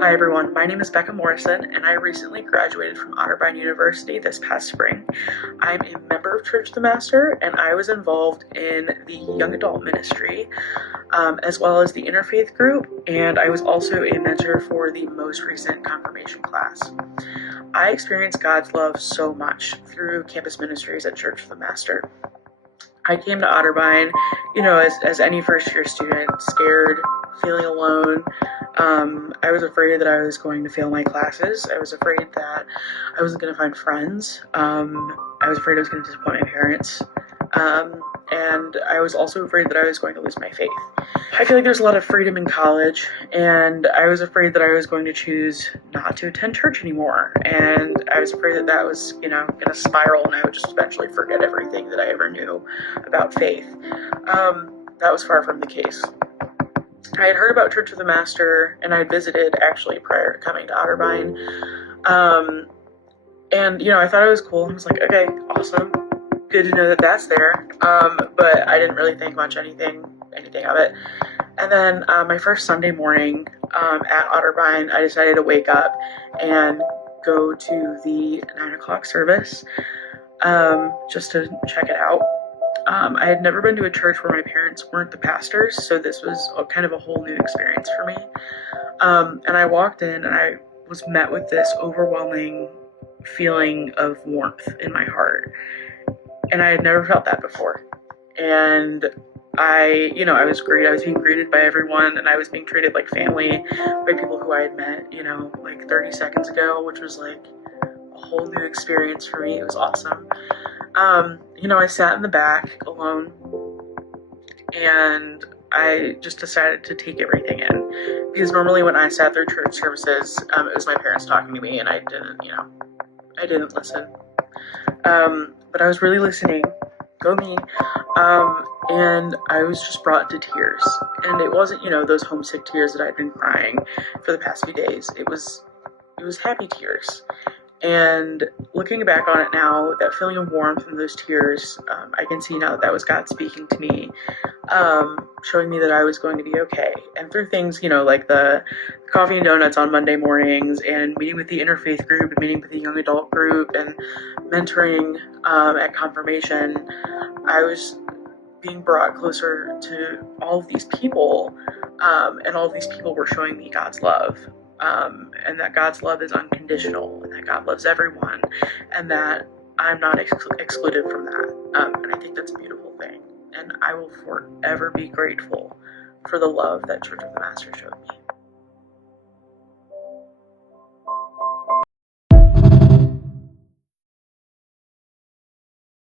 Hi everyone, my name is Becca Morrison and I recently graduated from Otterbein University this past spring. I'm a member of Church of the Master and I was involved in the young adult ministry as well as the interfaith group, and I was also a mentor for the most recent confirmation class. I experienced God's love so much through campus ministries at Church of the Master. I came to Otterbein, as any first year student, scared, feeling alone. I was afraid that I was going to fail my classes. I was afraid that I wasn't going to find friends. I was afraid I was going to disappoint my parents. And I was also afraid that I was going to lose my faith. I feel like there's a lot of freedom in college, and I was afraid that I was going to choose not to attend church anymore. And I was afraid that that was, going to spiral and I would just eventually forget everything that I ever knew about faith. That was far from the case. I had heard about Church of the Master, and I had visited actually prior to coming to Otterbein. And I thought it was cool. I was like, okay, awesome. Good to know that that's there. But I didn't really think much anything of it. And then my first Sunday morning at Otterbein, I decided to wake up and go to the 9 o'clock service just to check it out. I had never been to a church where my parents weren't the pastors, so this was kind of a whole new experience for me. And I walked in and I was met with this overwhelming feeling of warmth in my heart. And I had never felt that before. And I was great. I was being greeted by everyone, and I was being treated like family by people who I had met, like 30 seconds ago, which was like a whole new experience for me. It was awesome. I sat in the back alone, and I just decided to take everything in, because normally when I sat through church services, it was my parents talking to me, and I didn't listen. But I was really listening. Go me. And I was just brought to tears. And it wasn't, those homesick tears that I'd been crying for the past few days. It was happy tears. And looking back on it now, that feeling of warmth and those tears, I can see now that that was God speaking to me, showing me that I was going to be okay. And through things, like the coffee and donuts on Monday mornings, and meeting with the interfaith group, and meeting with the young adult group, and mentoring at confirmation, I was being brought closer to all of these people, and all of these people were showing me God's love. And that God's love is unconditional, and that God loves everyone, and that I'm not excluded from that. And I think that's a beautiful thing. And I will forever be grateful for the love that Church of the Master showed me.